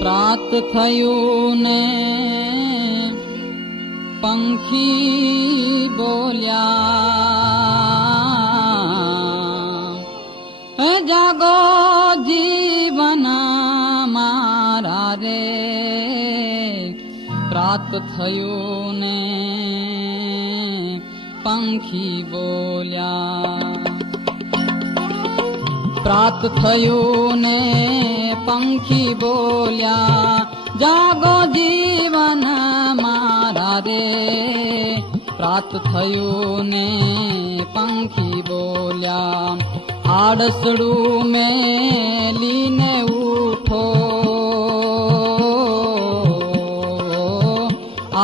પ્રાત થયું ને પંખી બોલ્યા, જાગો જીવન મારા રે. પ્રાત થયું ને પંખી બોલ્યા, પ્રાત થયું ને પંખી બોલ્યા, જાગો જીવન મારા રે. પ્રાત થયું ને પંખી બોલ્યા, આડસડું મેલીને ઉઠો,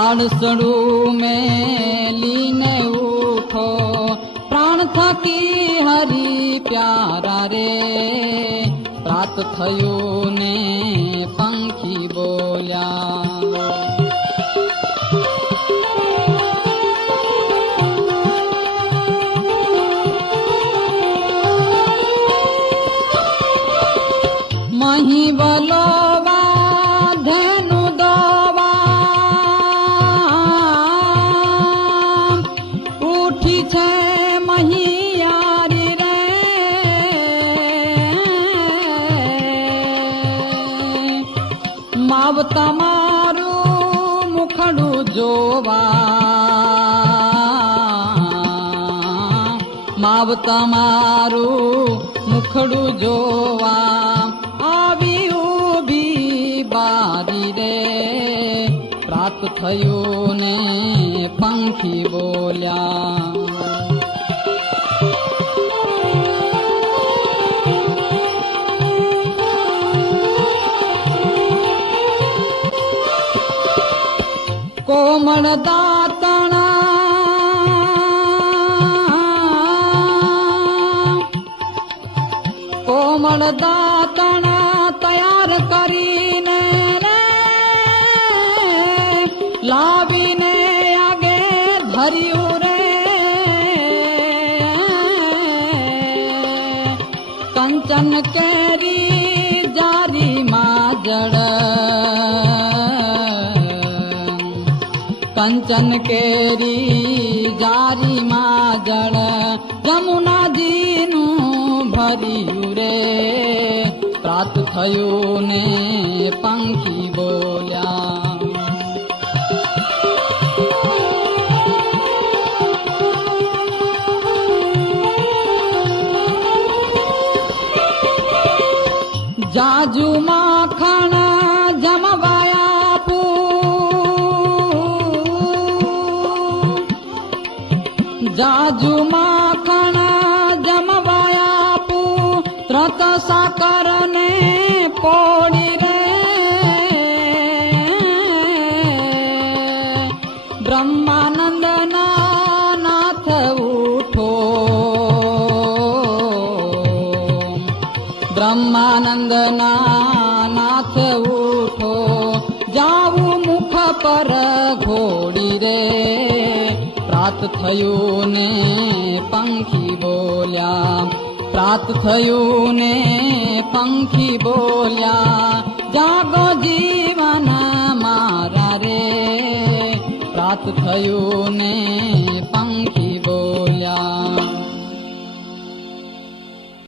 આડસડું મેલીને ઉઠો, પ્રાણ થકી હરી પ્યારા રે. પ્રાત થયું ને પંખી બોલ્યા, મહી બલોવા ધનુ દોવા, ઉઠી છે મહિયારી રે. માવ તમારું મુખડું જોવા, માવ તમારું મુખડું જોવા, આવી ઊભી બારી રે. પ્રાત થયું ને પંખી બોલ્યા, કોમળ દાતણા, કોમળ દાતણા તૈયાર કરીને રે, લાવીને આગે ધર્યું રે. કંચન કેરી જારી માં જડ, કંચન કેરી જારી માં જળ, જમુનાજીનું ભર્યું રે. પ્રાત થયું ને પંખી બોલ્યા, જાજુ માખણ જમવાયા પૂ, જાજુ માખણ જમવાયા પુત્રત સાકર ને પોળી રે. બ્રહ્માનંદ ના નાથ ઉઠો, બ્રહ્માનંદ ના નાથ ઉઠો, જાવું મુખ પર ઘોડી રે. પ્રાત થયું ને પંખી બોલ્યા, પ્રાત થયું ને પંખી બોલ્યા, જાગો જીવન મારા રે. પ્રાત થયું ને